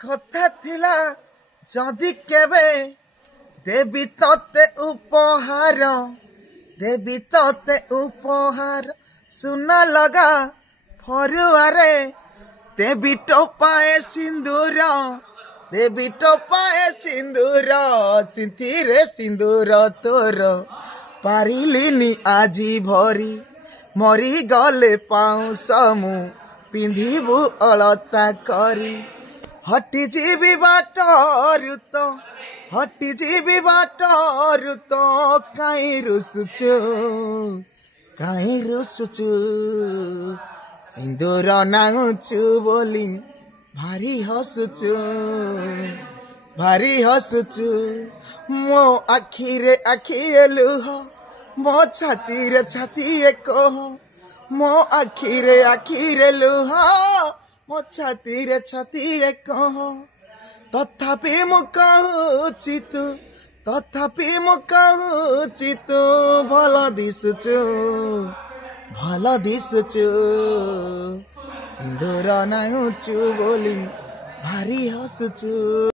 କଥା ଥିଲା ଯଦି କେବେ ଦେବି ତତେ ଉପହାର ଦେବି ତତେ ଉପହାର ସୁନା ଲଗା ଫରୁଆରେ ଦେବି ଟୋପାଏ ସିନ୍ଦୁର ଦେବି ଟୋପାଏ ସିନ୍ଦୁର ସିନ୍ଥିରେ ସିନ୍ଦୁର ତୋର ପାରିଲିନି ଆଜି ଭରି ମରି ଗଲେ ପାଉଁଶ ମୁଁ ପିନ୍ଧିବୁ ଅଳତା କରି ହଟିଯିବି ବାଟରୁ ତ ହଟିଯିବି ବାଟରୁ ତ କାହିଁ ରୁଷୁଛୁ ସିନ୍ଦୁର ନାହୁଛୁ ବୋଲି ଭାରି ହସୁଛୁ ମୋ ଆଖିରେ ଆଖିଏ ଲୁହ ମୋ ଛାତିରେ ଛାତିଏ କହ ମୋ ଆଖିରେ ଆଖିରେ ଲୁହ ମୋ ଛାତିରେ ଛାତିରେ କହ ତଥାପି ମୁଁ କହୁଛି ତୁ ଭଲ ଦିଶୁଛୁ ସିନ୍ଦୁର ନାହୁଛୁ ବୋଲି ଭାରି ହସୁଛୁ।